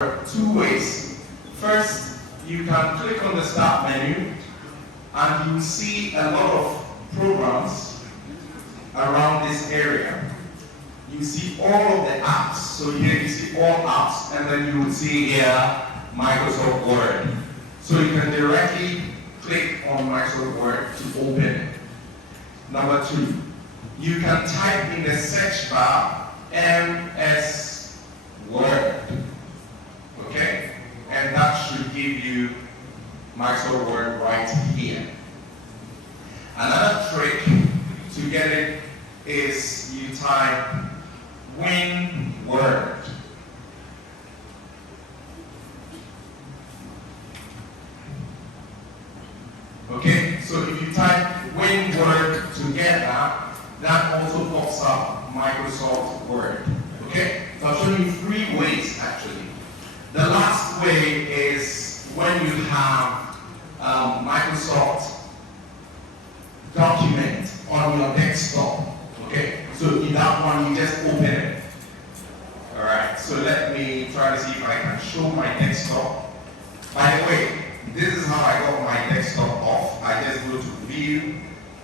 two ways. First, you can click on the Start menu and you see a lot of programs around this area. You see all of the apps. So here you see all apps, and then you will see here Microsoft Word. So you can directly click on Microsoft Word to open it. Number two, you can type in the search bar MS Word. Okay? And that should give you Microsoft Word right here. Another trick to get it is you type Win Word. Okay, so if you type Win Word together, that also pops up Microsoft Word. Okay, so I'll show you three ways actually. The last way is when you have Microsoft document on your desktop. Okay, so in that one you just open it. Alright, so let me try to see if I can show my desktop. By the way, this is how I got my desktop off. I just go to View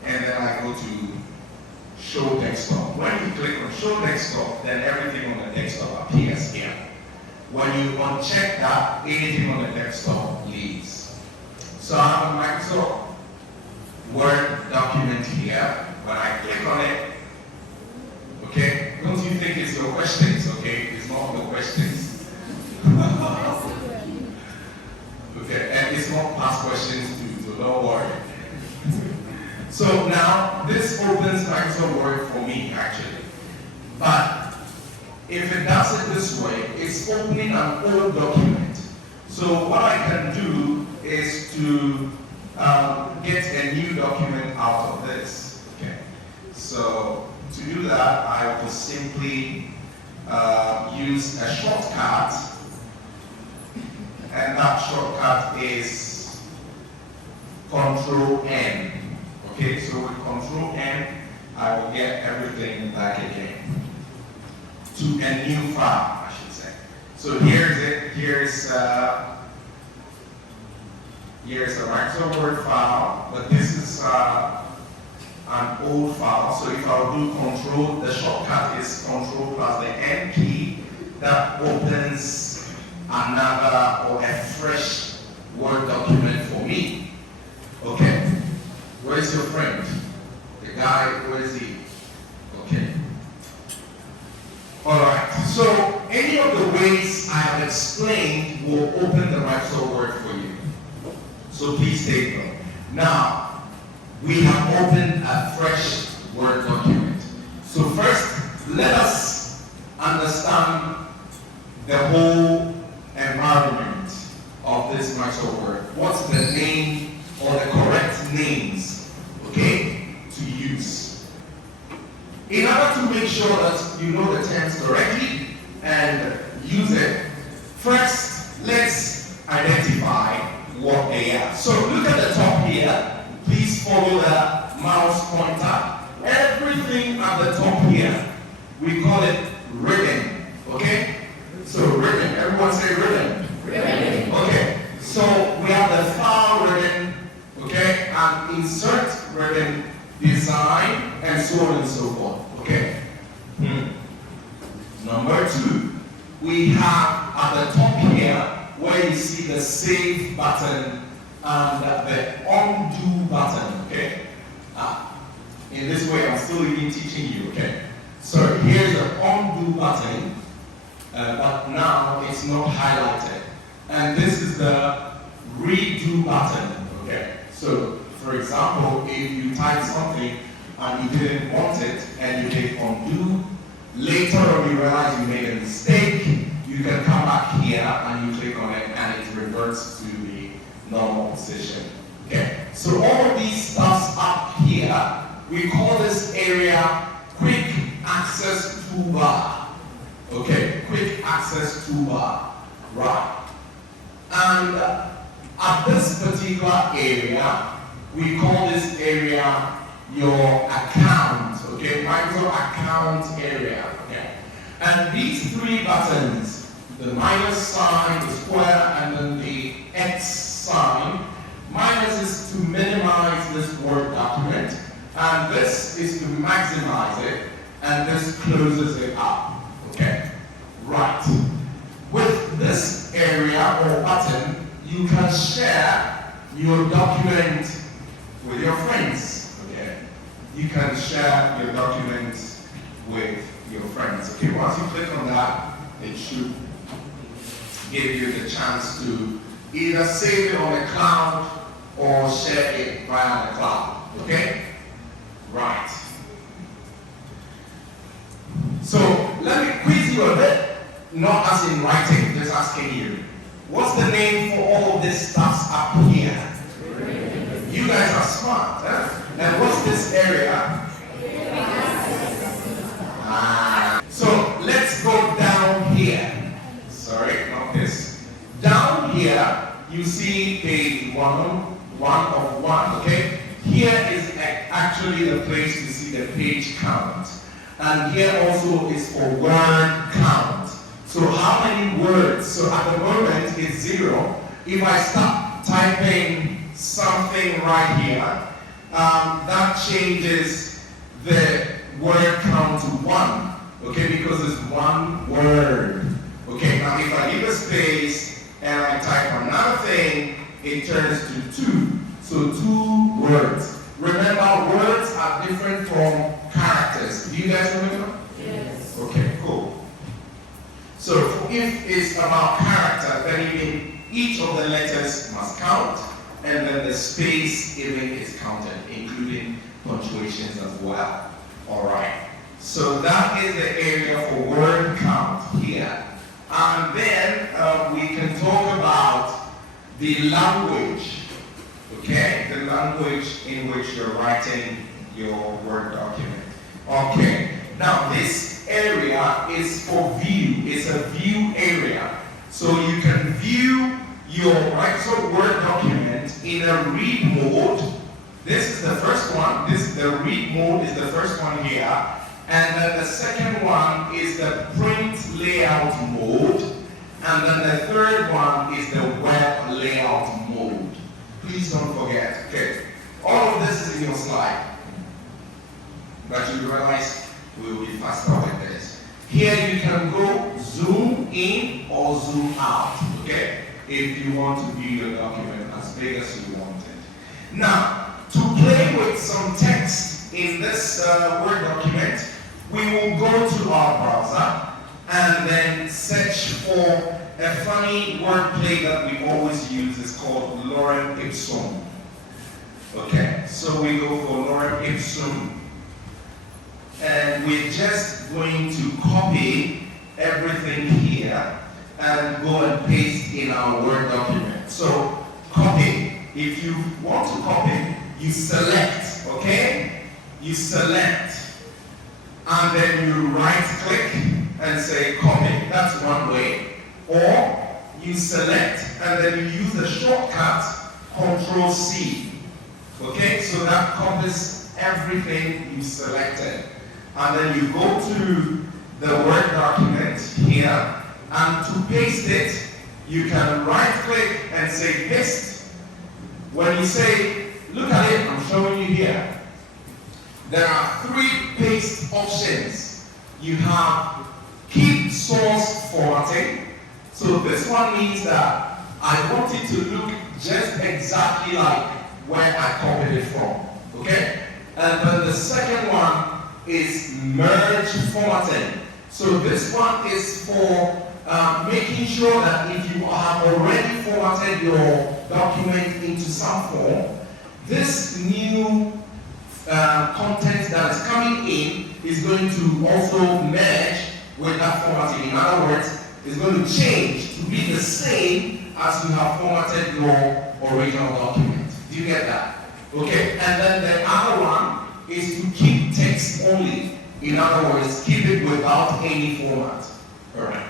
and then I go to Show Desktop. When you click on Show Desktop, then everything on the desktop appears here. When you uncheck that, anything on the desktop leaves. So I have a Microsoft Word document here. When I click on it, okay, don't you think it's your questions, okay? It's not the questions. Okay, and it's not past questions too, so don't worry. So now, this opens Microsoft Word for me, actually. But if it does it this way, it's opening an old document. So what I can do is to get a new document out of this. Okay. So to do that, I will simply use a shortcut, and that shortcut is Control N. Okay, so with Control N, I will get everything back again to a new file, I should say. So here's it. Here's a Microsoft Word file, but this is an old file. So if I do Control, the shortcut is Control plus the N key. That opens another or a fresh Word document for me. Okay. Where's your friend? The guy, where is he? Okay. Alright, so any of the ways I have explained will open the Microsoft Word for you. So please take note. Now, we have opened a fresh Word document. So first, let us understand the whole environment of this Microsoft Word. What's the name or the correct names, okay, to use? In order to make sure that you know the terms correctly and use it, first let's identify what they are. So look at the top here. Please follow the mouse pointer. Everything at the top here, we call it ribbon. Okay? So ribbon. Everyone say ribbon. Ribbon. Okay. So we have the file ribbon, okay, and insert ribbon, design, and so on and so forth. Okay. Number two, we have at the top here where you see the save button and the undo button. Okay. In this way, I'm still even teaching you. Okay. So here's the undo button, but now it's not highlighted. And this is the redo button. Okay. So, for example, if you type something and you didn't want it and you hit undo, later on you realize you made a mistake, you can come back here and you click on it and it reverts to the normal position. Okay. So all of these stuffs up here, we call this area Quick Access Toolbar. Okay, Quick Access Toolbar. Right. And at this particular area, we call this area your account, okay, Microsoft account area, okay. And these three buttons, the minus sign, the square, and then the X sign. Minus is to minimize this Word document, and this is to maximize it, and this closes it up. Okay? Right. With this area or button, you can share your document with your friends. Okay? You can share your document with your friends. Okay, once you click on that, it should give you the chance to either save it on the cloud or share it via the cloud. Okay? Right. So let me quiz you a bit, not as in writing, just asking you. What's the name for all of this stuff up here? You guys are smart, huh? And what's this area? So let's go down here. Sorry, not this. Down here, you see page 1 of 1, okay? Here is actually the place to see the page count. And here also is for word count. So how many words? So at the moment it's 0. If I start typing something right here, that changes the word count to 1. Okay, because it's 1 word. Okay, now if I leave a space and I type another thing, it turns to 2. So 2 words. Remember, words are different from characters. Do you guys remember? Yes. Okay, cool. So if it's about character, then even each of the letters must count, and then the space even is counted, including punctuations as well. All right. So that is the area for word count here. And then we can talk about the language, okay? The language in which you're writing your Word document. Okay, now this area is for view. It's a view area. So you can view your Word document in a read mode. This is the first one. The read mode is the first one here. And then the second one is the print layout mode. And then the third one is the web layout mode. Please don't forget. Okay. All of this is in your slide. But you realize we will be faster with this. Here you can go zoom in or zoom out. Okay. If you want to view your document as big as you want it. Now, to play with some text in this Word document, we will go to our browser and then search for a funny wordplay that we always use. It's called lorem ipsum. Okay, so we go for lorem ipsum, and we're just going to copy everything here and go and paste in our Word document. So copy. If you want to copy, you select, okay? You select. And then you right click and say copy. That's one way. Or you select and then you use the shortcut Control C. Okay, so that copies everything you selected. And then you go to the Word document here, and to paste it, you can right click and say paste. When you say, look at it, I'm showing you here. There are 3 paste options. You have keep source formatting. So this one means that I want it to look just exactly like where I copied it from. Okay? And then the second one is merge formatting. So this one is for making sure that if you have already formatted your document into some form, this new content that is coming in is going to also merge with that formatting. In other words, it's going to change to be the same as you have formatted your original document. Do you get that? Okay, and then the other one is to keep text only. In other words, keep it without any format. Alright.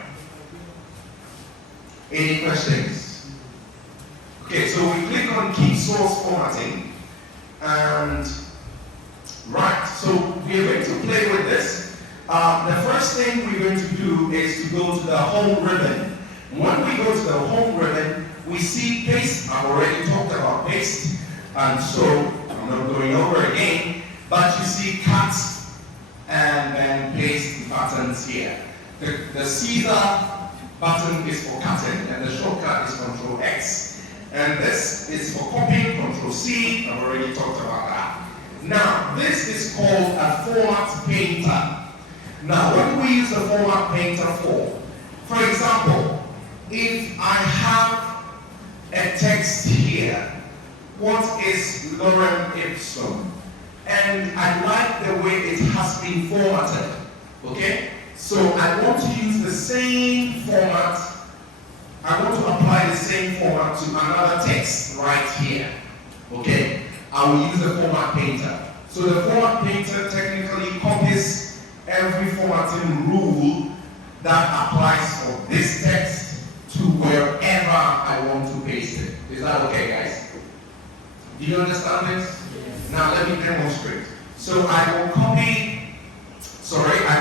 Any questions? Okay, so we click on keep source formatting, and right, so we're going to play with this. The first thing we're going to do is to go to the home ribbon. When we go to the home ribbon, we see paste. I've already talked about paste, and so I'm not going over again, but you see cut and then paste buttons here. The Caesar button is for cutting, and the shortcut is Control X. And this is for copying, Control C. I've already talked about that. Now, this is called a format painter. Now, what do we use the format painter for? For example, if I have a text here, what is lorem ipsum? And I like the way it has been formatted. Okay? So I want to use the same format. I want to apply the same format to another text right here. Okay? I will use the format painter. So the format painter technically copies every formatting rule that applies for this text to wherever I want to paste it. Is that okay, guys? Do you understand this? Yes. Now let me demonstrate. So I will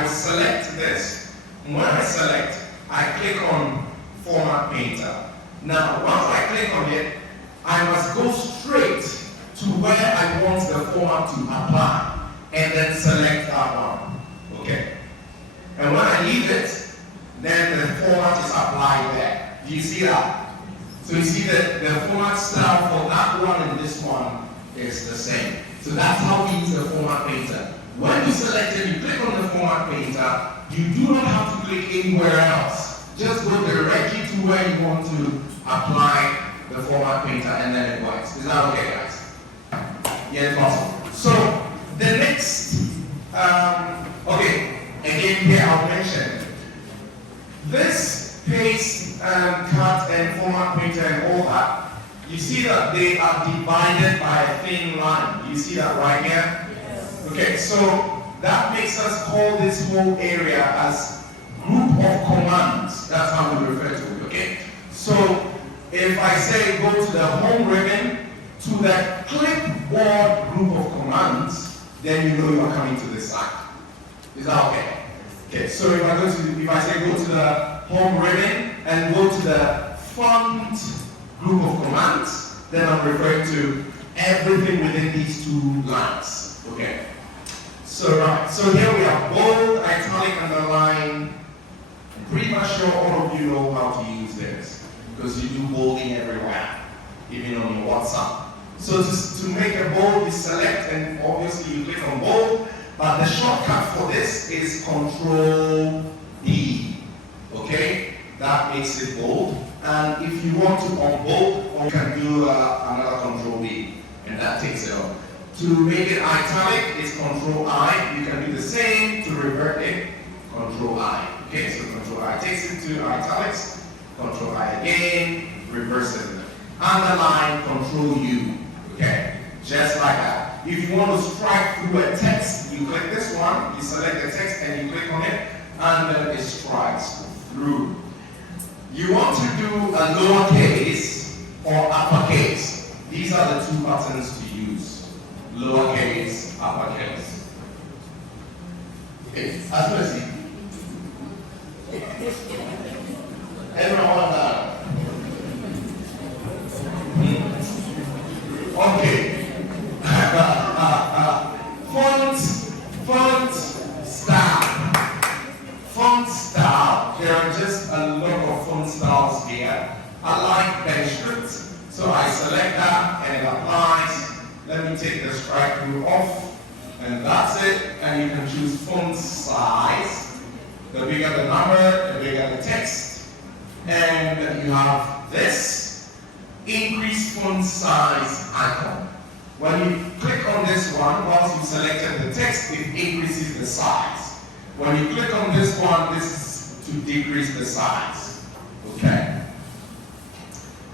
select this. When I select, I click on Format Painter. Now, once I click on it, I must go straight to where I want the format to apply, and then select that one. Okay? And when I leave it, then the format is applied there. Do you see that? So you see that the format style for that one and this one is the same. So that's how we use the format painter. When you select it, you click on the format painter, you do not have to click anywhere else. Just go directly to where you want to apply the format painter, and then it works. Is that okay, guys? Yeah, possible. So the next, okay, again here I'll mention this paste and cut and format painter and all that. You see that they are divided by a thin line. You see that right here? Yes. Okay, so that makes us call this whole area as group of commands. That's how we refer to it. Okay. So if I say go to the home ribbon, to the clipboard group of commands, then you know you are coming to this side. Is that okay? Okay, so if I say go to the home ribbon and go to the font group of commands, then I'm referring to everything within these two lines. Okay. So here we have bold, italic, underline. I'm pretty much sure all of you know how to use this because you do bolding everywhere, even on your WhatsApp. So to make a bold, you select and obviously you click on bold, but the shortcut for this is Control D. Okay, that makes it bold. And if you want to unbold, you can do another Control D, and that takes it off. To make it italic, it's Control I. You can do the same to revert it, Control I. Okay, so Control I takes it to italics, Control I again, reverse it. Underline, Control U. Okay, just like that. If you want to strike through a text, you click this one, you select the text and you click on it, and then it strikes through. You want to do a lowercase or uppercase. These are the two buttons to use. Lowercase, uppercase. Okay, as you see. Everyone want that? Okay. Font style. There are just a lot of font styles here. I like pen script, so I select that and it applies. Let me take the strike through off, and that's it. And you can choose font size. The bigger the number, the bigger the text. And you have this increase font size icon. When you click on this one, once you've selected the text, it increases the size. When you click on this one, this is to decrease the size. Okay.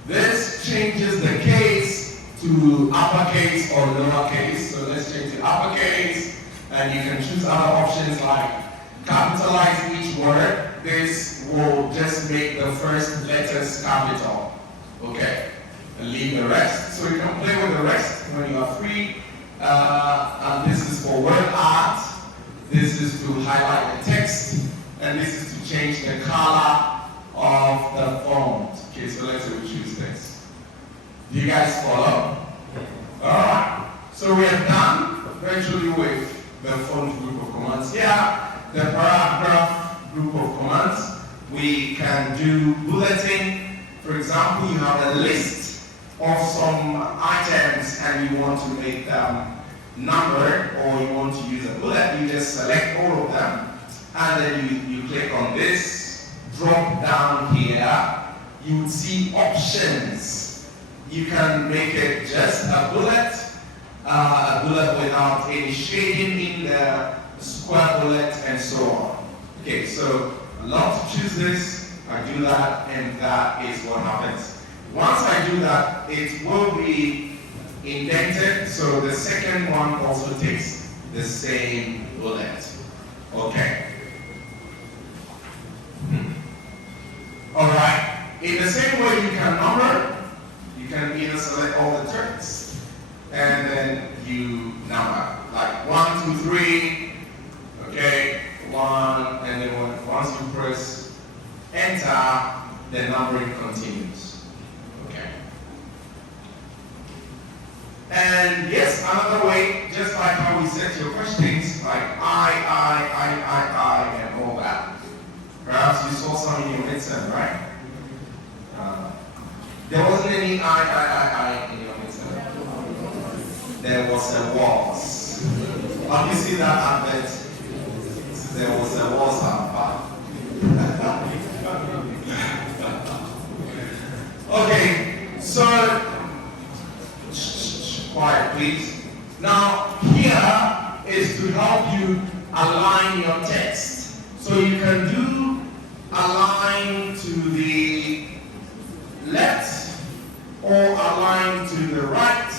This changes the case to uppercase or lowercase. So let's change to uppercase, and you can choose other options like capitalize each word. This will just make the first letters capital. Okay. And leave the rest. So you can play with the rest when you are free. And this is for word art. This is to highlight the text. And this is to change the color of the font. Okay, so let's say we choose this. Do you guys follow? Alright, so we are done virtually with the font group of commands here. The paragraph group of commands. We can do bulleting. For example, you have a list of some items and you want to make them numbered, or you want to use a bullet. You just select all of them and then you click on this drop down here. You would see options. You can make it just a bullet without any shading in the square bullet, and so on. Okay, so I love to choose this, I do that, and that is what happens. Once I do that, it will be indented, so the second one also takes the same bullet. Okay. Alright, in the same way you can number, you can either select all the text and then you number, like 1, 2, 3, okay, 1, and then once you press enter, the numbering continues. Okay. And yes, another way, just like how we set your questions, like I, and all that. Perhaps you saw some in your midterm, right? There wasn't any I in your midterm. There was a was. Have you seen that advert? There was a was and okay, so quiet please. Now here is to help you align your text. So you can do align to the left, or align to the right,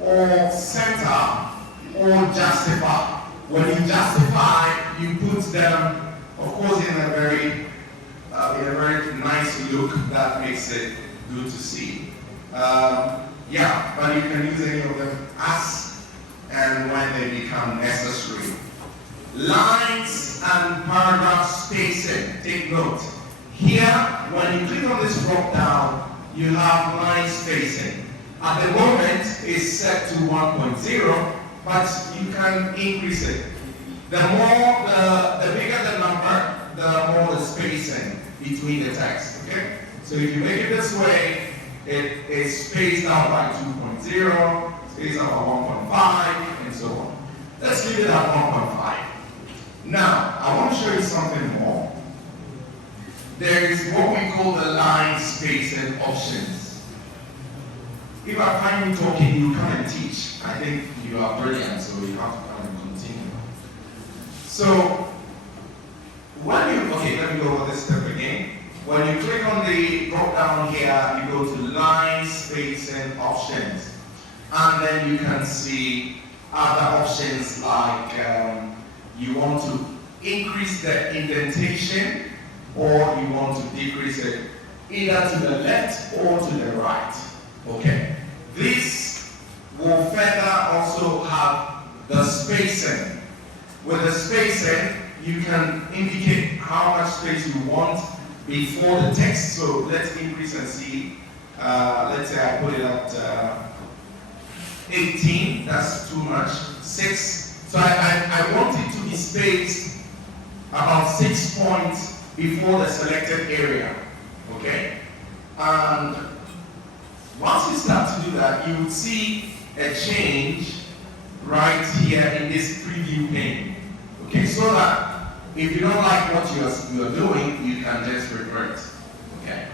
or center, or justify. When you justify, you put them, of course, in a very nice look that makes it good to see. Yeah, but you can use any of them as and when they become necessary. Lines and paragraph spacing. Take note. Here, when you click on this drop down, you have line spacing. At the moment, it's set to 1.0, but you can increase it. The bigger the number, the more the spacing between the text. Okay? So if you make it this way, it is spaced out by 2.0, spaced out by 1.5, and so on. Let's leave it at 1.5. Now, I want to show you something more. There is what we call the line spacing options. If I find you talking, you come and teach. I think you are brilliant, so you have to come and continue. So, okay, let me go over this step again. When you click on the drop down here, you go to line spacing options. And then you can see other options like you want to increase the indentation, or you want to decrease it either to the left or to the right. Okay. This will further also have the spacing. With the spacing, you can indicate how much space you want before the text. So let's increase and see. Let's say I put it at 18. That's too much. 6. So I want it to be spaced about 6 points before the selected area. Okay? And once you start to do that, you would see a change right here in this preview pane. Okay, so that if you don't like what you're doing, you can just revert. Okay?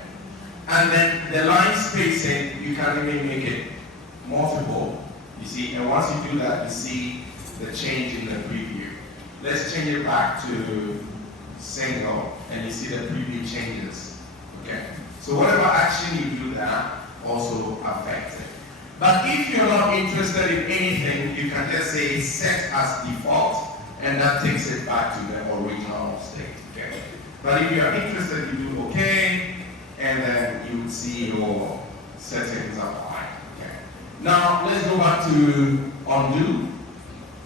And then the line spacing, you can even make it multiple. You see, and once you do that, you see the change in the preview. Let's change it back to single, and you see the preview changes. Okay? So whatever action you do that also affects it. But if you're not interested in anything, you can just say set as default, and that takes it back to the original state. Okay? But if you are interested, you do OK, and then you would see your settings apply. Okay? Now let's go back to undo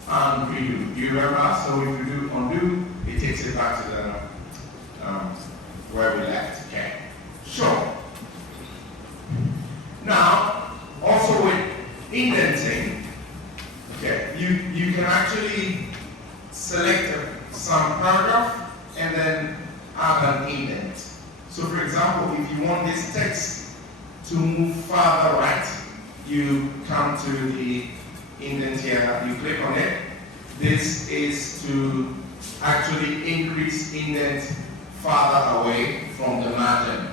and redo. Do you remember? So if you do undo, it takes it back to the where we left. Okay. indenting, okay, you can actually select some paragraph and then add an indent. So for example, if you want this text to move further right, you come to the indent here, you click on it. This is to actually increase indent farther away from the margin.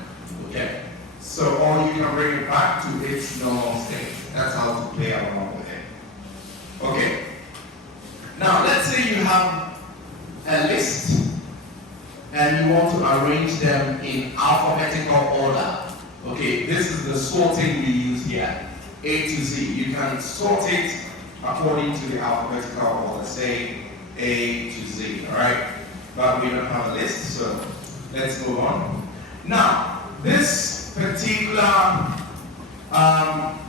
Okay. So or you can bring it back to its normal state. That's how to play around with it. Okay. Now let's say you have a list and you want to arrange them in alphabetical order. Okay, this is the sorting we use here, A to Z. You can sort it according to the alphabetical order, say A to Z, all right? But we don't have a list, so let's move on. Now, this particular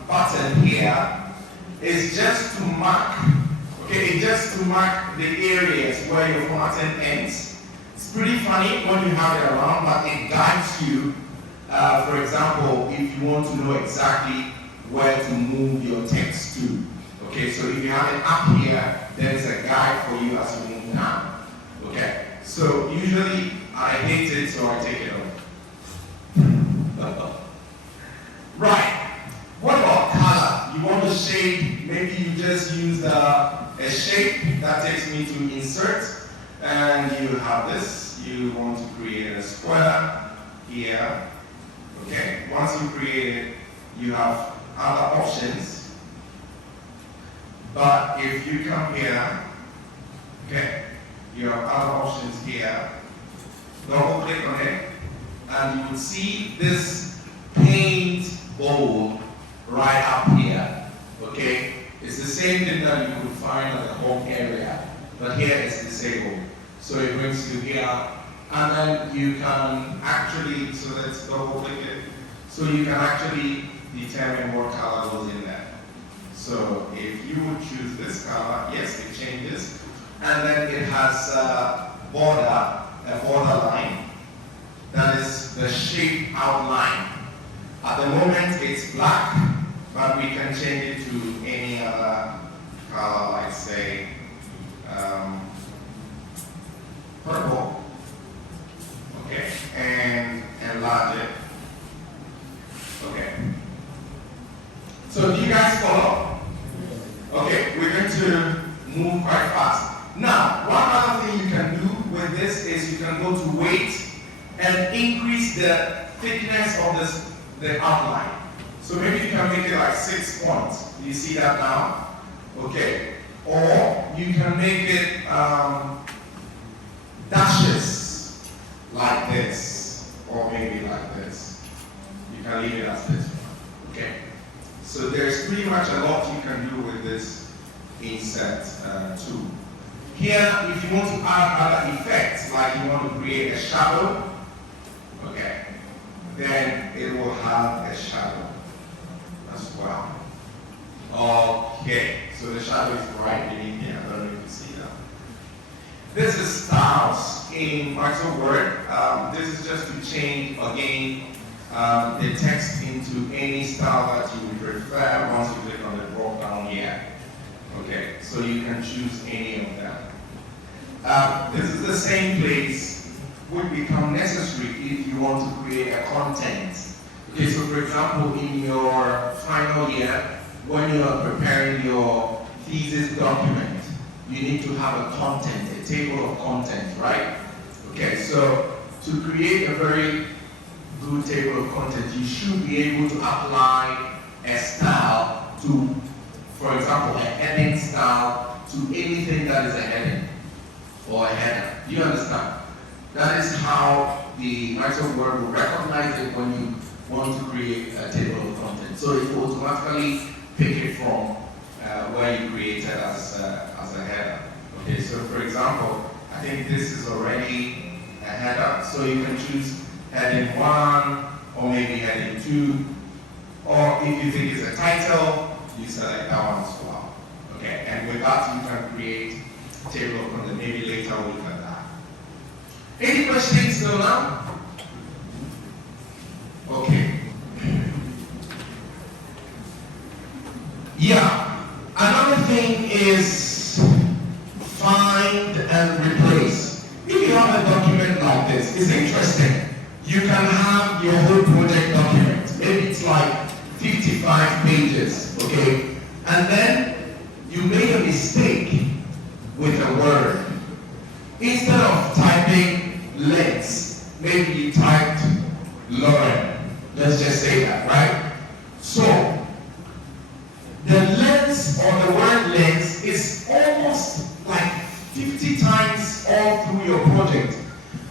button here is just to mark, okay, just to mark the areas where your formatting ends. It's pretty funny when you have it around, but it guides you. For example, if you want to know exactly where to move your text to. Okay, so if you have it up here, there's a guide for you as you move down. Okay, so usually I hate it, so I take it off. Right, what about color? You want to shade, maybe you just use a shape that takes me to insert, and you have this. You want to create a square here. Okay, once you create it, you have other options. But if you come here, okay, you have other options here. Double click on it, and you will see this paint bold right up here. Okay, it's the same thing that you could find at the home area, but here it's disabled. So it brings you here. And then you can actually, so let's double click it. So you can actually determine what color goes in there. So if you would choose this color, yes, it changes. And then it has a border line. That is the shape outline. At the moment it's black, but we can change it to any other color, like say purple. Okay, and enlarge it. Okay. So do you guys follow? Okay, we're going to move quite fast. Now, one other thing you can do with this is you can go to weight and increase the thickness of the outline. So maybe you can make it like 6 points. Do you see that now? Okay. Or you can make it dashes like this, or maybe like this. You can leave it as this one. Okay. So there's pretty much a lot you can do with this insert tool. Here, if you want to add other effects, like you want to create a shadow, okay, then it will have a shadow as well. Okay, so the shadow is right beneath here. I don't know if you can see that. This is styles in Microsoft Word. This is just to change again the text into any style that you would prefer once you click on the drop down here. Okay, so you can choose any of them. This is the same place would become necessary if you want to create a content. Okay, so for example, in your final year, when you are preparing your thesis document, you need to have a content, a table of content, right? Okay, so to create a very good table of content, you should be able to apply a style to, for example, a heading style to anything that is a heading or a header. Do you understand? That is how the Microsoft Word will recognize it when you want to create a table of content. So it will automatically pick it from where you created as a header. Okay, so for example, I think this is already a header, so you can choose heading 1 or maybe heading 2, or if you think it's a title, you select that one as well. Okay, and with that you can create a table of content. Maybe later we'll look at that. Any questions till now? Okay. Yeah. Another thing is find and replace. If you have a document like this, it's interesting. You can have your whole project document. Maybe it's like 55 pages, okay? And then you made a mistake with a word. Instead of typing lens, maybe you typed Lauren. Let's just say that, right? So, the lens or the word lens is almost like 50 times all through your project.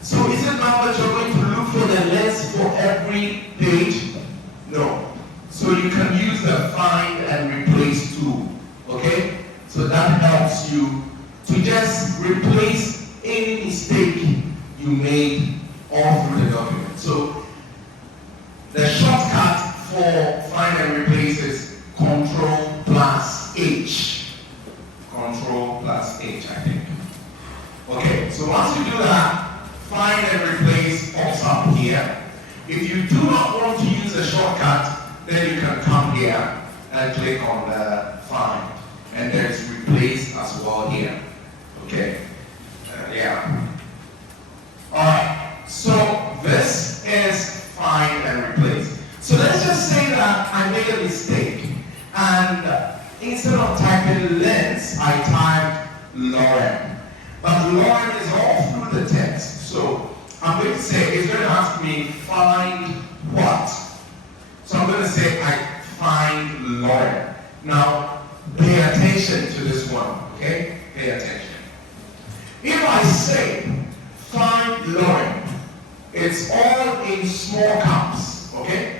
So is it now that you're going to look for the lens for every page? No. So you can use the find and replace tool, okay? So that helps you to just replace any mistake you made all through the document. So the shortcut for find and replace is Control plus H. Control plus H, I think. Okay, so once you do that, find and replace pops up here. If you do not want to use a shortcut, then you can come here and click on the find. And there's replace as well here. Okay, yeah. Alright, so this is find and replace. So let's just say that I made a mistake. And instead of typing lens, I typed Lauren. But Lauren is all through the text. So I'm going to say, it's going to ask me find what? So I'm going to say I find Lauren. Now, pay attention to this one, okay? Pay attention. If I say find Lauren, it's all in small caps, okay?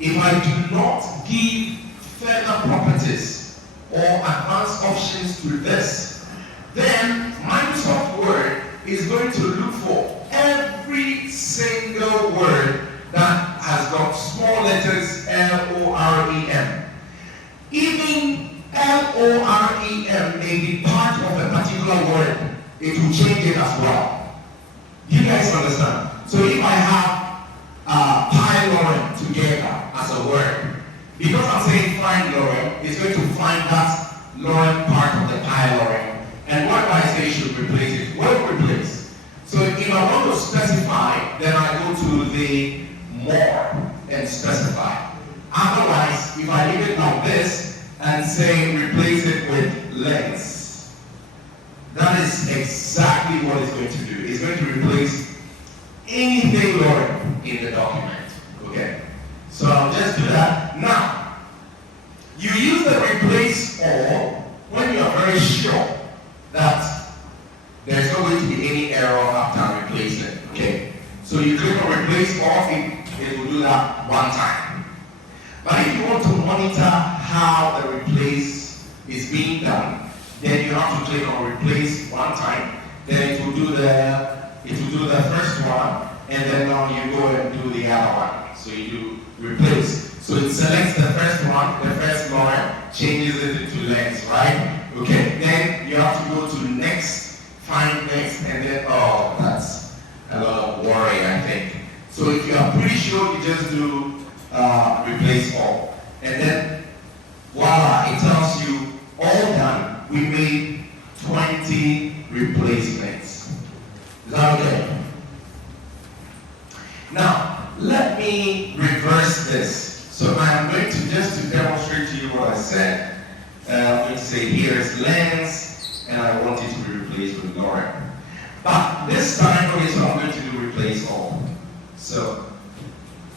If I do not give further properties or advanced options to this, then Microsoft Word is going to look for every single word that has got small letters L-O-R-E-M. Even L-O-R-E-M may be part of a particular word. It will change it as well. You guys understand? So if I have pylorem together as a word, because I'm saying find lorem, it's going to find that lorem part of the pylorem. And what do I say should replace it? What replace? So if I want to specify, then I go to the more and specify. Otherwise, if I leave it like this and say replace it with lens, that is exactly what it's going to do. It's going to replace anything lorem in the document. Okay? So I'll just do that. Now, you use the replace all when you are very sure that there's not going to be any error after replacing. Okay? So you click on replace all, it will do that one time. But if you want to monitor how the replace is being done, then you have to click on replace one time. Then it will do the first one, and then now you go and do the other one. So you do replace. So it selects the first one, the first line, changes it into lens, right? Okay, then you have to go to next, find next, and then, oh, that's a lot of worry, I think. So if you are pretty sure, you just do replace all. And then, voila, it tells you all done. We made 20 replacements. Is that okay? Now, let me reverse this. So I am going to just to demonstrate to you what I said. I'm going to say here's lens, and I want it to be replaced with Lauren. But this time, okay, so I'm going to do replace all. So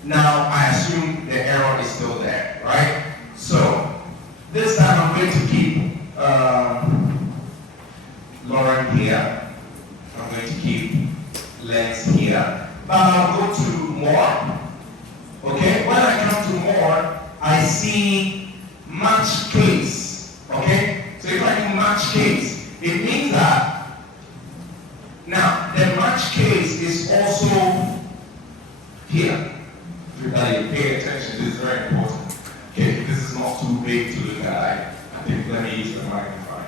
now I assume the error is still there, right? So this time I'm going to keep Lauren here. I'm going to keep lens here. But I'll go to more. Okay, when I come to more, I see match case. Okay, so if I do match case, it means that now the match case is also here. Everybody pay attention, this is very important. Okay, this is not too big to look at. I think let me use the magnifying.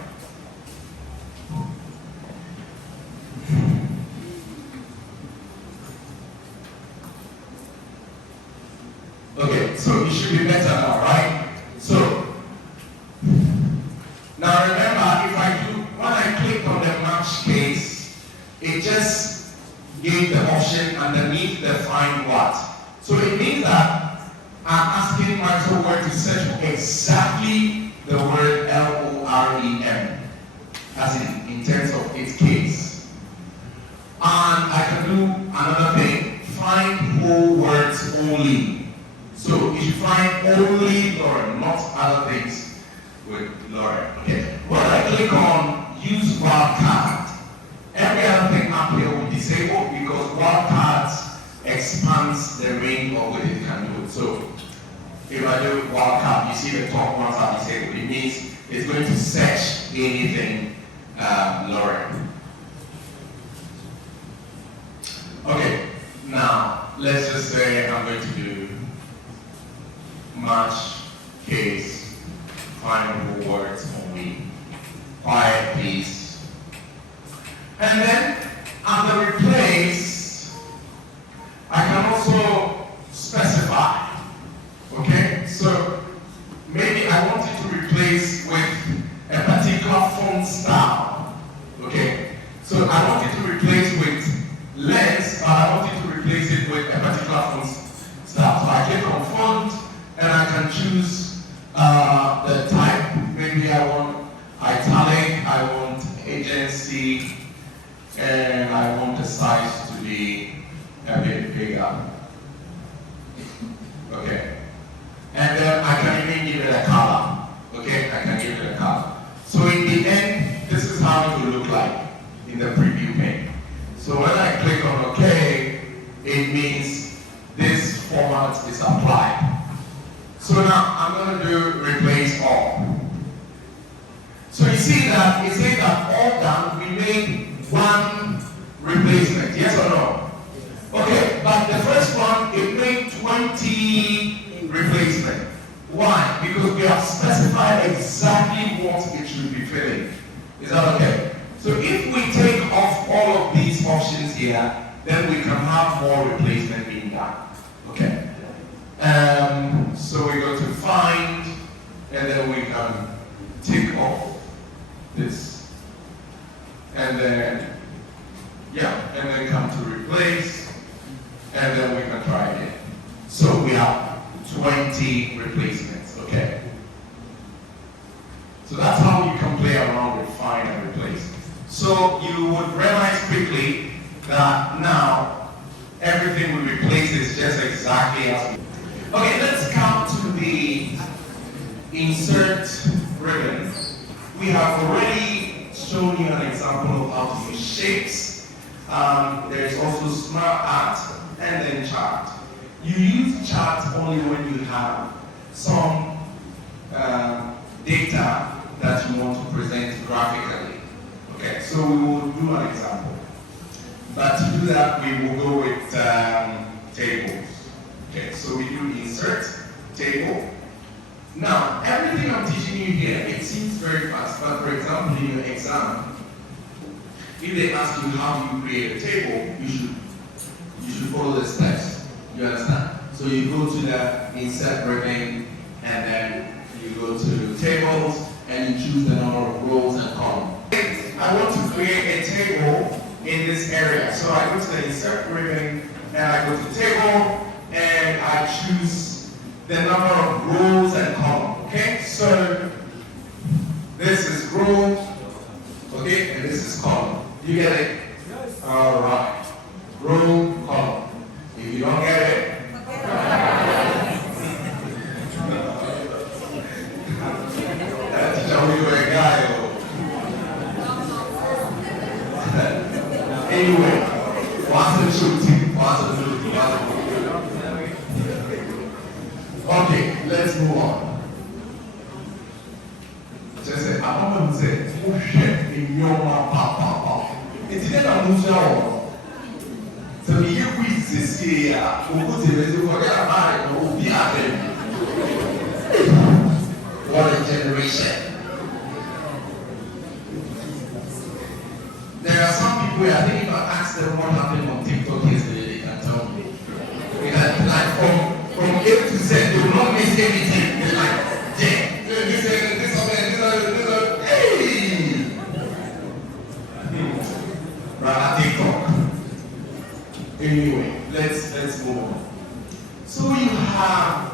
Okay, so it should be better now, right? So asking Microsoft Word to search for exactly the word LOREM, as in terms of its case. And I can do another thing, find whole words only. So you should find only Lorem, not other things with Lorem. Okay. When I click on use wildcard, every other thing up here will disable because wildcards expands the range of what it can do. So if I do wildcard, you see the top ones are disabled. It means it's going to search anything Lorem. Okay, now let's just say I'm going to do match case, find words only. Quiet, please. And then under replace, I can also specify. Okay, so maybe I want it to replace with a particular font style. Okay, so I want it to replace with lens, but I want it to replace it with a particular font style. So I click on font and I can choose the type. Maybe I want italic, I want agency, and I want the size to be a bit bigger. Okay. And then I can even give it a color. Okay, I can give it a color. So in the end, this is how it will look like in the preview pane. So when I click on OK, it means this format is applied. So now I'm going to do replace all. So you see that it says that all done, we made one replacement, yes or no? Okay, but the first one, it made 20 replacement. Why? Because we have specified exactly what it should be filling. Is that okay? So if we take off all of these options here, then we can have more replacement being done. Okay. So we go to find, and then we can take off this. And then, yeah, and then come to replace, and then we can try again. So we have 20 replacements, okay? So that's how you can play around with find and replace. So you would realize quickly that now everything we replace is just exactly as we. Okay, let's come to the insert ribbon. We have already shown you an example of how to use shapes. There is also smart art and then chart. You use chart only when you have some data that you want to present graphically. Okay, so we will do an example. But to do that, we will go with tables. Okay, so we do insert, table. Now, everything I'm teaching you here, it seems very fast, but for example, in your exam, if they ask you how do you create a table, you should follow the steps. You understand? So you go to the insert ribbon, and then you go to tables, and you choose the number of rows and columns. I want to create a table in this area. So I go to the insert ribbon, and I go to table, and I choose the number of rows and columns. Okay? So this is row, okay, and this is column. You get it? Yes. All right. Row, column. If you don't get it, anyway, okay, let's move on. Just say, I'm going to say, oh shit, in your mouth, it's in a museum. So you quiz this here, who put it, you forget about it, who will be at them. What a generation. There are some people, I think if I ask them what happened on TikTok yesterday, they can tell me. Like from A to Z, they will not miss anything. They're like, yeah, this, hey! Rather TikTok. Anyway, let's move on. So you have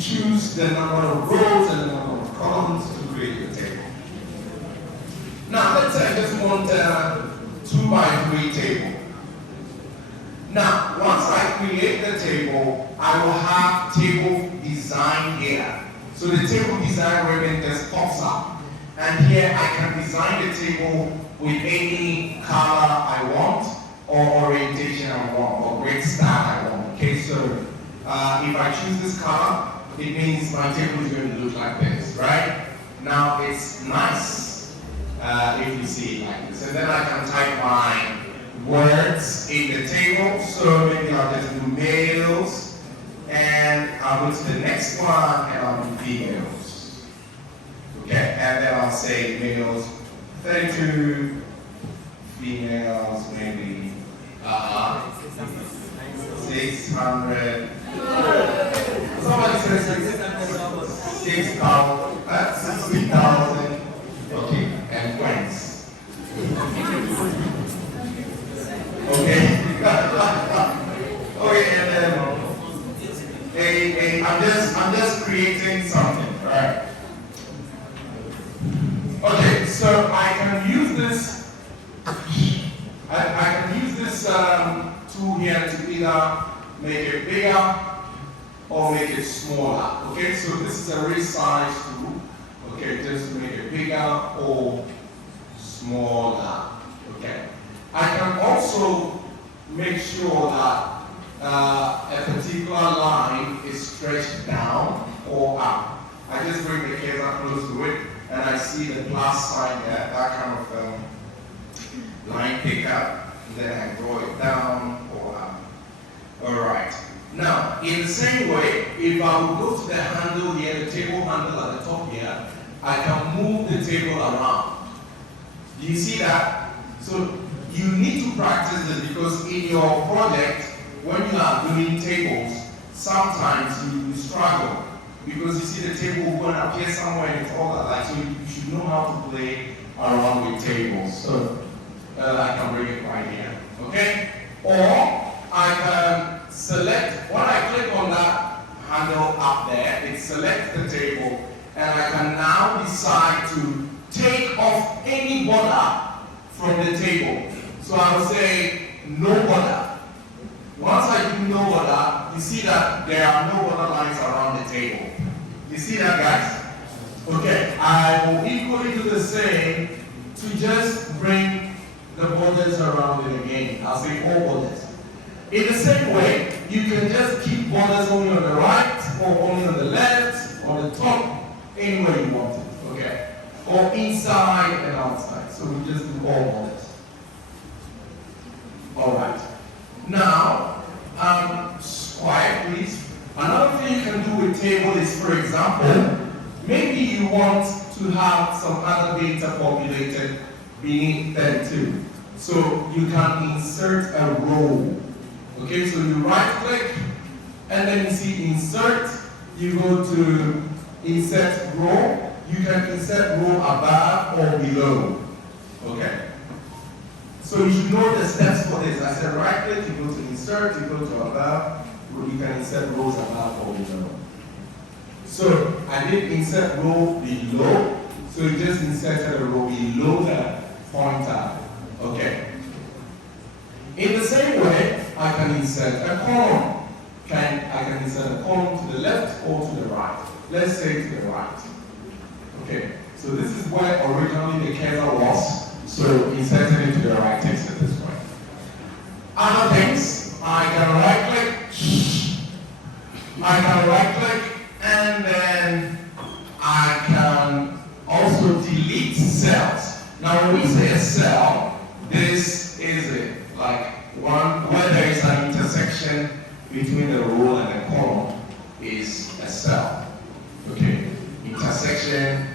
choose the number of rows and the number of columns to create your table. Now, let's say I just want a 2x3 table. Now, once I create the table, I will have table design here. So the table design ribbon just pops up. And here I can design the table with any color I want, or orientation I want, or grid style I want. Okay, so if I choose this color, it means my table is going to look like this, right? Now it's nice if you see it like this. And then I can type my words in the table. So maybe I'll just do males, and I'll go to the next one, and I'll do females. Okay, and then I'll say males 32, females maybe 600. Somebody says 60,000. Okay, and whence? Okay. Okay, and then I'm just creating something, right? Okay, so I can use this. I can use this tool here to either make it bigger or make it smaller. Okay, so this is a resize tool. Okay, just to make it bigger or smaller. Okay, I can also make sure that a particular line is stretched down or up. I just bring the cursor close to it, and I see the plus sign there, that kind of line pickup. Then I draw it down or up. All right. Now, in the same way, if I would go to the handle here, the table handle at the top here, I can move the table around. Do you see that? So you need to practice this, because in your project, when you are doing tables, sometimes you struggle, because you see the table going to appear somewhere and it's all that. Like, so you should know how to play around with tables. So I can bring it right here. Okay? Or I can select, when I click on that handle up there, it selects the table, and I can now decide to take off any border from the table. So I will say no border. Once I do no border, you see that there are no border lines around the table. You see that, guys? Okay, I will equally do the same to just bring the borders around it again. I'll say all borders. In the same way, you can just keep borders only on the right, or only on the left, or the top, anywhere you want it, okay? Or inside and outside. So we just do all borders. All right. Now, quiet, please. Another thing you can do with table is, for example, maybe you want to have some other data populated beneath 32. So you can insert a row. Okay, so you right click, and then you see insert, you go to insert row, you can insert row above or below. Okay. So you should know the steps for this. I said right click, you go to insert, you go to above, you can insert rows above or below. So I did insert row below, so you just inserted a row below the pointer. Okay. In the same way, I can insert a column. I can insert a column to the left or to the right. Let's say to the right. Okay, so this is where originally the cursor was. So inserting it to the right takes it this way. Other things, I can right click, and then I can also delete cells. Now when we say a cell, this is it. Like one where there is an intersection between the row and the column is a cell. Okay, intersection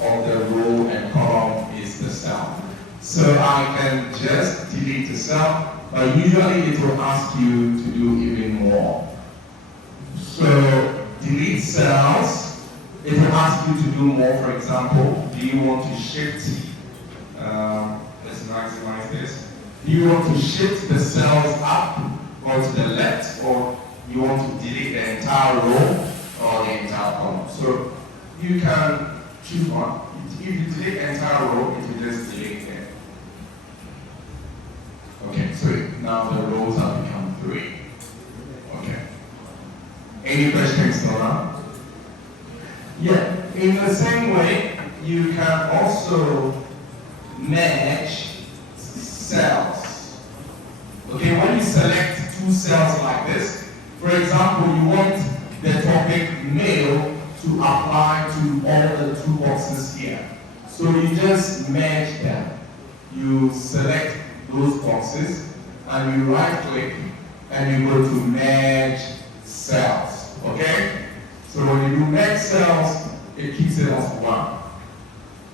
of the row and column is the cell. So I can just delete the cell, but usually it will ask you to do even more. So delete cells. It will ask you to do more. For example, do you want to shift? Let's maximize this. Do you want to shift the cells up or to the left, or you want to delete the entire row? or the entire column. So you can choose one. If you delete the entire row, it will just delete it. Okay, so now the rows have become 3. Okay. Any questions now? Yeah, in the same way, you can also merge cells. Okay, when you select 2 cells like this, for example, you want the topic male to apply to all the 2 boxes here. So you just merge them. You select those boxes and you right click and you go to merge cells. Okay? So when you do merge cells, it keeps it as 1.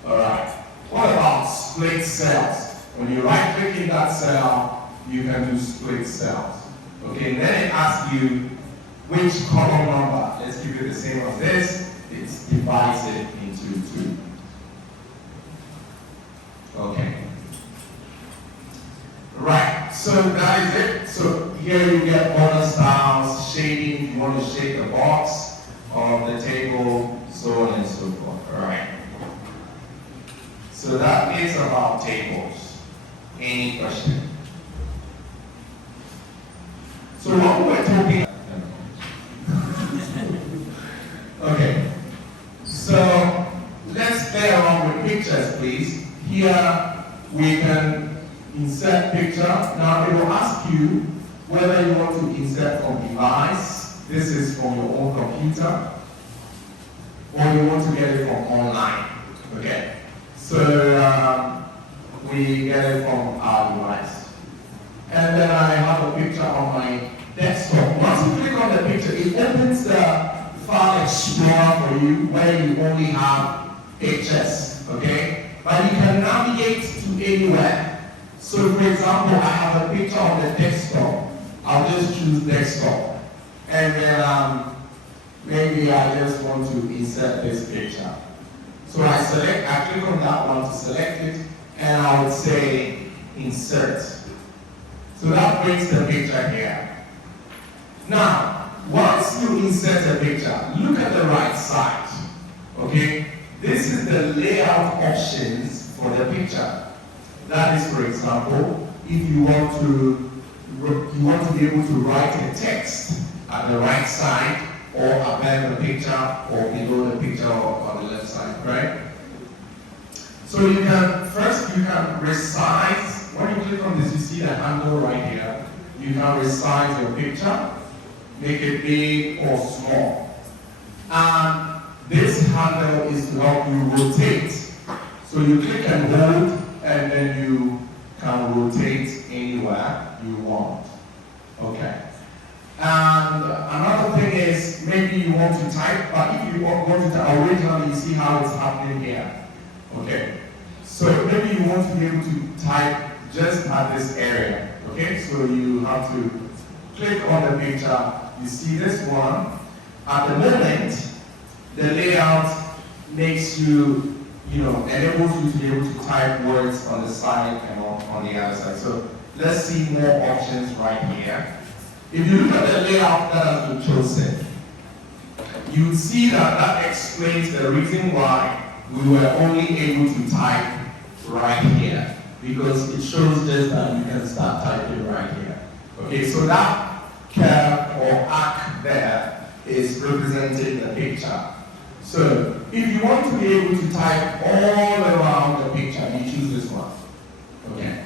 Alright. What about split cells? When you right click in that cell, you can do split cells. Okay, then it asks you which column number. Let's keep it the same as this. It divides it into 2. Okay. Right, so that is it. So here you get order styles, shading, if you want to shade the box of the table, so on and so forth. Alright. So that is about tables. Any question? So what we're talking okay. So let's play around with pictures, please. Here we can insert picture. Now it will ask you whether you want to insert from device. This is from your own computer, or you want to get it from online. Okay. So we get it from our device. And then I have a picture on my desktop. Once you click on the picture, it opens the File Explorer for you where you only have pictures. Okay? But you can navigate to anywhere. So for example, I have a picture on the desktop. I'll just choose desktop. And then maybe I just want to insert this picture. So I click on that one to select it, and I would say insert. So that brings the picture here. Now, once you insert a picture, look at the right side. Okay? This is the layout options for the picture. That is, for example, if you want to be able to write a text at the right side, or above the picture, or below the picture, or on the left side, right? So you can resize. When you click on this, you see the handle right here. You can resize your picture, make it big or small. And this handle is to help you rotate. So you click and hold, and then you can rotate anywhere you want. Okay. And another thing is, maybe you want to type, but if you want to type originally, you see how it's happening here. Okay. So maybe you want to be able to type just at this area. Okay. So you have to click on the picture. You see this one. At the moment, the layout makes you, enables you to be able to type words on the side and on the other side. So let's see more options right here. If you look at the layout that has been chosen, you see that explains the reason why we were only able to type right here. Because it shows just that you can start typing right here. Okay, so that curve or arc there is representing the picture. So if you want to be able to type all around the picture, you choose this one. Okay.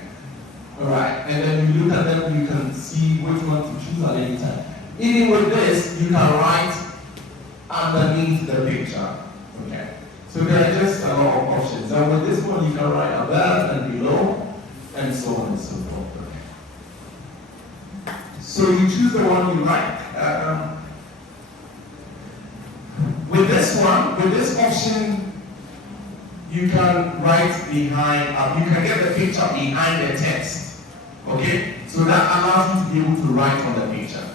Alright, and then you look at them, you can see which one to choose at any time. Even with this, you can write underneath the picture. Okay. So there are just a lot of options. And with this one, you can write above and below, and so on and so forth. Okay. So you choose the one you like. With this one, with this option, you can write behind, you can get the picture behind the text. Okay? So that allows you to be able to write on the picture.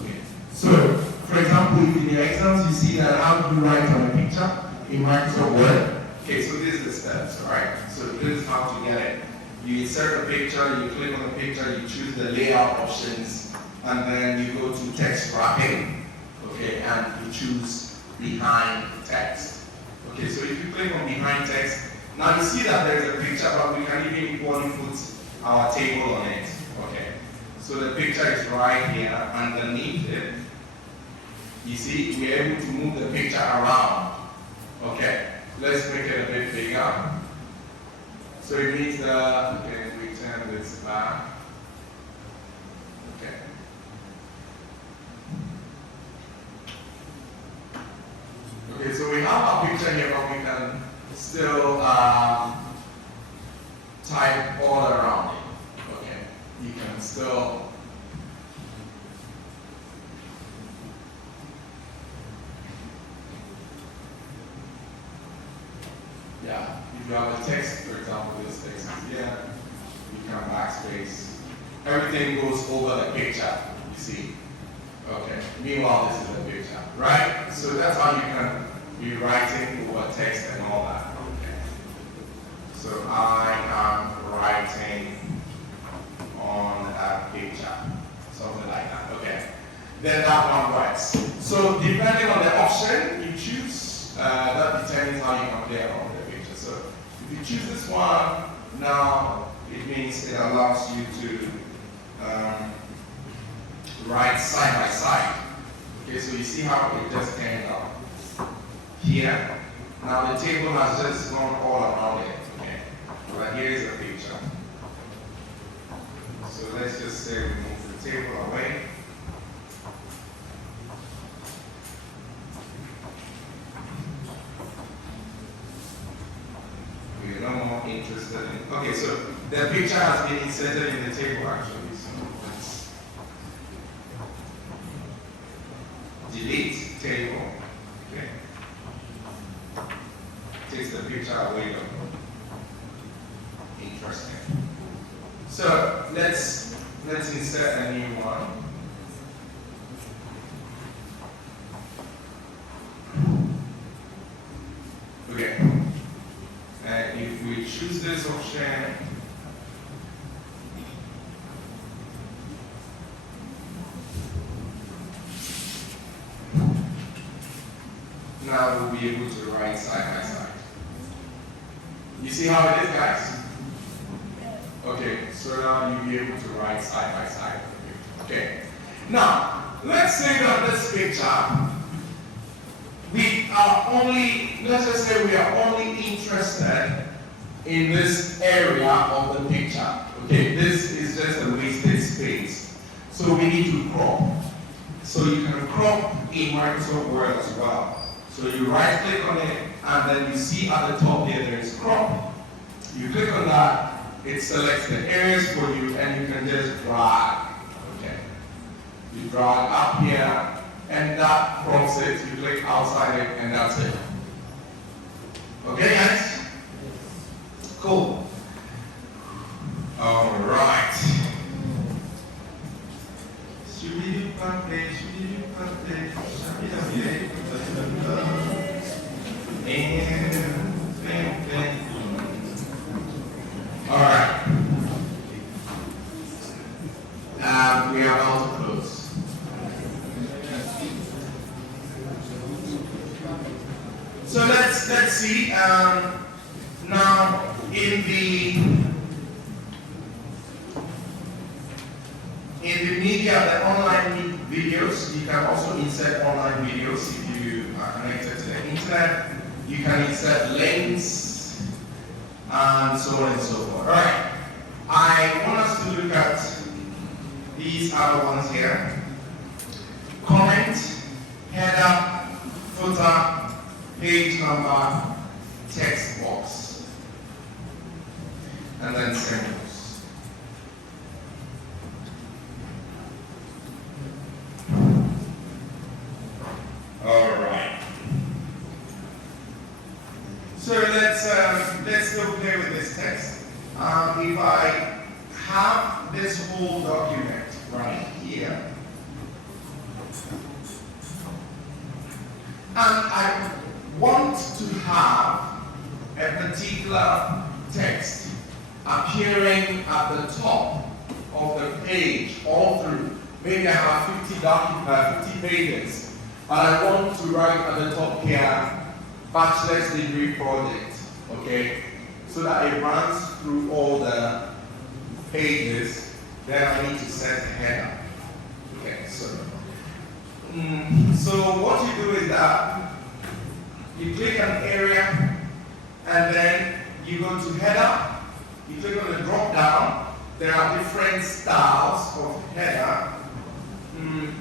Okay. So, for example, if in your exams you see that how do you write on a picture in Microsoft Word. Okay, so this is the steps, alright? So this is how to get it. You insert the picture, you click on the picture, you choose the layout options, and then you go to text wrapping. Okay, and you choose behind text. Okay, so if you click on behind text, now you see that there is a picture, but we can even equally put our table on it. Okay, so the picture is right here underneath it. You see, we're able to move the picture around. Okay, let's make it a bit bigger. So it means that, okay, we turn this back. Okay. Okay, so we have our picture here, but we can still type all around it. Okay, you can still if you have a text, for example, this text is here, you can backspace. Everything goes over the picture, you see. Okay, meanwhile, this is a picture, right? So that's how you can be writing over text and all that. Okay. So I am writing on a picture, something like that. Okay. Then that one works. So depending on the option you choose, that determines how you can play around with the picture. So if you choose this one, now it means it allows you to write side by side. Okay, so you see how it just turned out here. Now the table has just gone all around it. Okay, but here is a picture. So let's just say we move the table away. We're no more interested in. Okay, so the picture has been inserted in the table actually. So let's delete table. Okay. Takes the picture away. Interesting. So let's insert a new one. Okay. And if we choose this option, now we'll be able to write side by side. You see how it is, guys? Okay, so now you'll be able to write side by side. Okay. Now, let's say that this picture, let's just say we are only interested in this area of the picture. Okay, this is just a wasted space. So we need to crop. So you can crop in Microsoft Word as well. So you right click on it, and then you see at the top there is crop. You click on that, it selects the areas for you, and you can just drag. Okay. You drag up here, and that crops it. You click outside it, and that's it. Okay, guys? Cool. All right. All right. We are about to close. So let's see. Now in the media, the online videos, you can also insert online videos if you are connected to the internet. You can insert links and so on and so forth. All right. I want us to look at these other ones here. Comment, header, footer, page number, text box, and then symbols. All right. So let's go play with this text. If I have this whole document right here, and I want to have a particular text appearing at the top of the page all through. Maybe I have 50 pages. but I want to write at the top here, bachelor's degree project, okay? So that it runs through all the pages, then I need to set a header. Okay, so what you do is that you click an area, and then you go to header, you click on the drop down. There are different styles of header,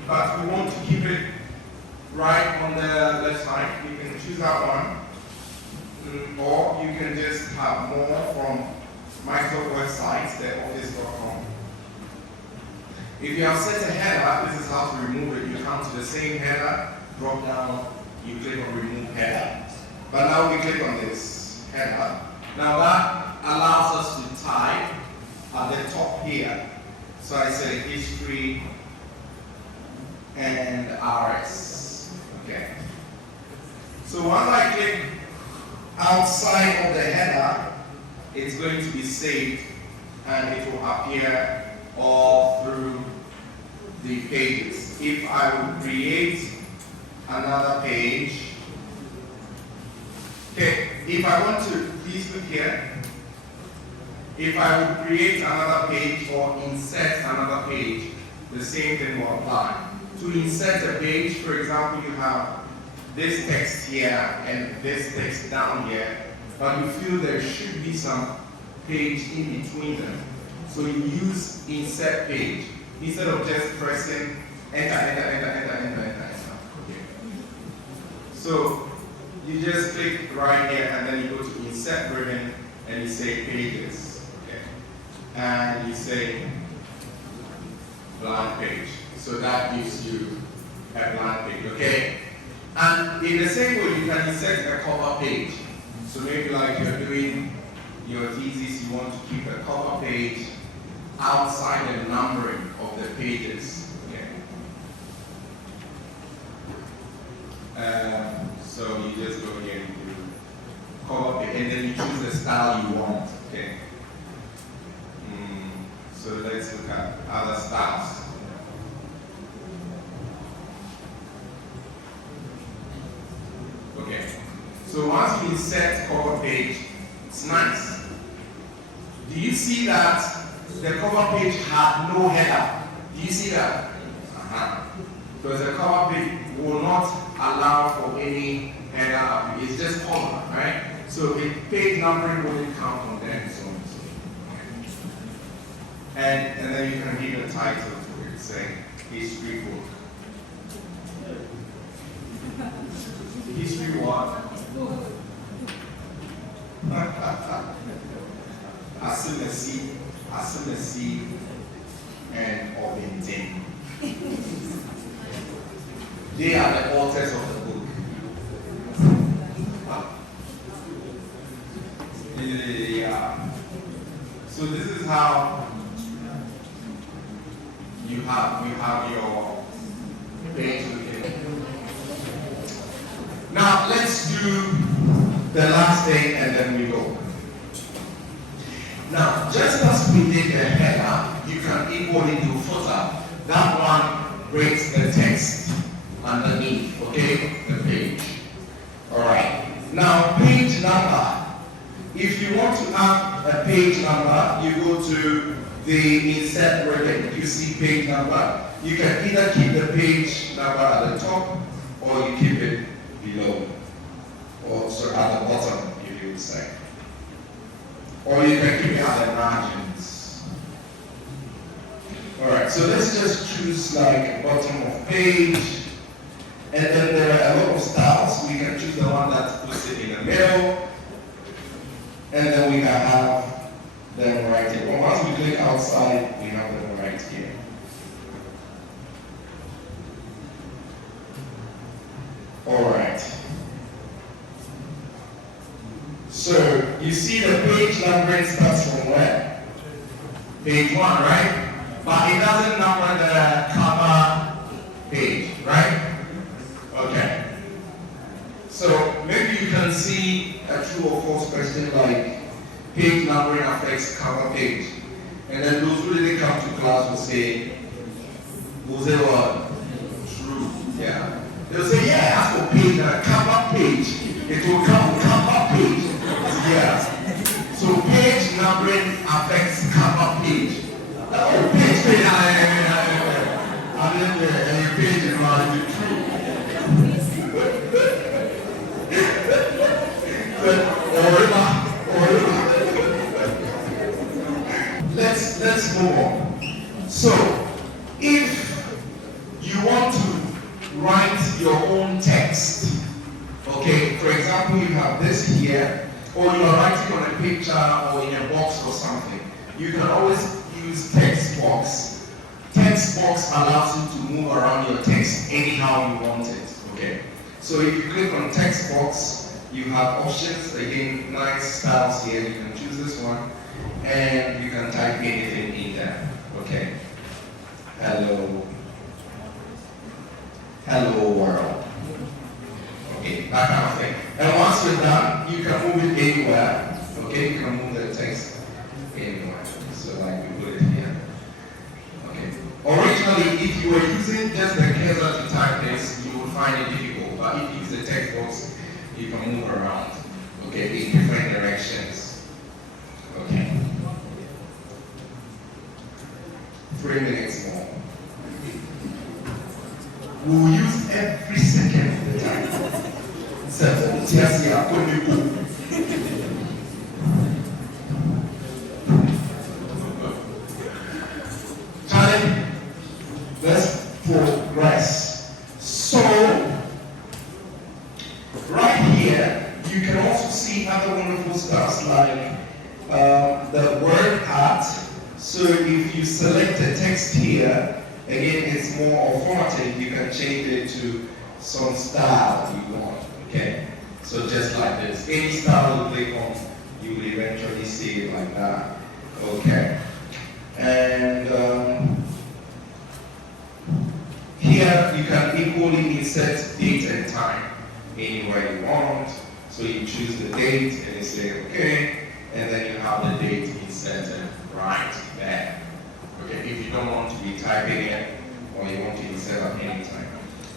but we want to keep it right on the left side. You can choose that one, or you can just have more from Microsoft websites, the office.com. If you have set a header, this is how to remove it. You come to the same header, drop down, you click on remove header. But now we click on this header. Now that allows us to type at the top here. So I say history and RS. Okay. So once I click outside of the header, it's going to be saved and it will appear all through the pages. If I would create another page, okay, if I want to, please look here. If I would create another page or insert another page, the same thing will apply. To insert a page, for example, you have this text here and this text down here, but you feel there should be some page in between them. So you use insert page instead of just pressing enter. Okay. So you just click right here and then you go to insert ribbon and you say pages. Okay. And you say blank page. So that gives you a blank page. Okay. And in the same way you can insert a cover page. So maybe like you're doing your thesis, you want to keep a cover page outside the numbering of the pages. Okay. So you just go here and do cover page, and then you choose the style you want. Okay. So let's look at other styles. Okay. So once you insert cover page, it's nice. Do you see that the cover page had no header? Do you see that? Because the cover page will not allow for any header. It's just cover, right? So the page numbering won't count on them, so on and so forth. And then you can give a title to it, saying history book. History what? Asimesi and Obintin. They are the authors of the book. Yeah. So this is how you have your page. Now let's do the last thing and then we go. Now, just as we did the header, you can equally do footer. That one brings the text underneath, okay, the page. Alright. Now, page number. If you want to add a page number, you go to the insert ribbon. You see page number. You can either keep the page number at the top or you keep it below. Or so at the bottom, if you would say. Or you can keep it at the margins. Alright, so let's just choose like bottom of page. And then there are a lot of styles. We can choose the one that puts it in the middle. And then we can have them right here. But once we click outside, we have them right here. Alright. So you see the page numbering starts from where? Page 1, right? But it doesn't number the cover page, right? Okay. So maybe you can see a true or false question like page numbering affects cover page. And then those who didn't come to class will say what? True. Yeah. They'll say, yeah, ask for page, come up page. It will come up page. Yeah. So page numbering affects come up page. Oh, page, I'm in there, and your page is not the truth. Let's move on. So, if you want to write your own text, okay, for example, you have this here, or you are writing on a picture or in a box or something, you can always use text box. Text box allows you to move around your text anyhow you want it, okay? So if you click on text box, you have options, again, nice styles here, you can choose this one, and you can type anything in there, okay? Hello world. Okay, that kind of thing. And once you're done, you can move it anywhere, okay? You can move the text anywhere. So like we put it here. Okay. Originally, if you were using just the cursor to type this, you would find it difficult. But if you use the text box, you can move around, okay, in different directions. Okay. 3 minutes more. We'll use every second of the time. So, Charlie, let's progress. So, right here, you can also see other wonderful stuff like the word art. So if you select the text here, again, it's more formatted. You can change it to some style you want, okay? So just like this. Any style you click on, you will eventually see it like that, okay? And here, you can equally insert date and time anywhere you want. So you choose the date and you say, okay, and then you have the date inserted right there. Okay, if you don't want to be typing it or you want to insert at any time.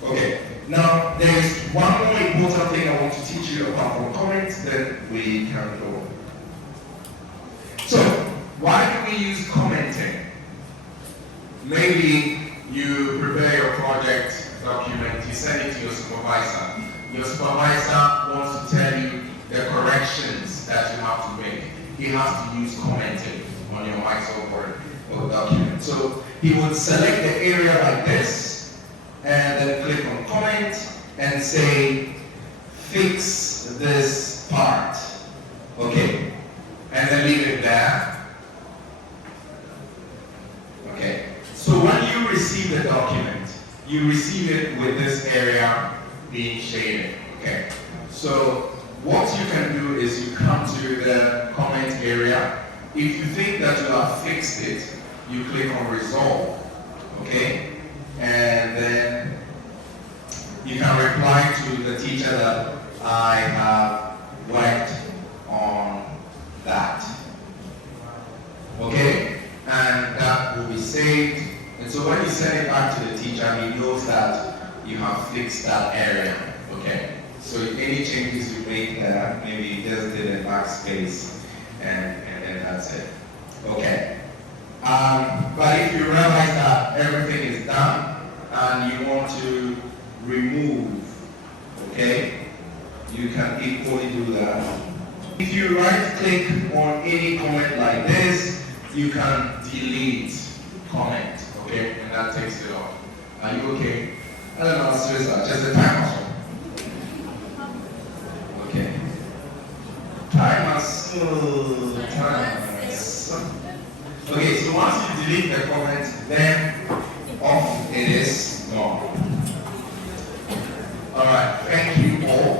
Okay, now there's one more important thing I want to teach you about from comments, then we can go. So, why do we use commenting? Maybe you prepare your project document, you send it to your supervisor. Your supervisor wants to tell you the corrections that you have to make. He has to use commenting on your Microsoft Word or document. So he would select the area like this, and then click on comment and say, fix this part. Okay. And then leave it there. Okay. So when you receive the document, you receive it with this area being shaded. Okay. So what you can do is you come to the comment area. If you think that you have fixed it, you click on resolve. Okay. And then you can reply to the teacher that I have worked on that. Okay? And that will be saved. And so when you send it back to the teacher, he knows that you have fixed that area. Okay? So if any changes you make there, maybe you just did a backspace and then that's it. Okay? But if you realize that everything is done and you want to remove, okay, you can equally do that. If you right click on any comment like this, you can delete comment, okay, and that takes it off. Are you okay? I don't know, Susan, just the time also. Okay. Timers. Okay, so once you delete the comment, then off it is gone. Alright, thank you all.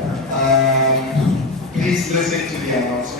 Please listen to the announcement.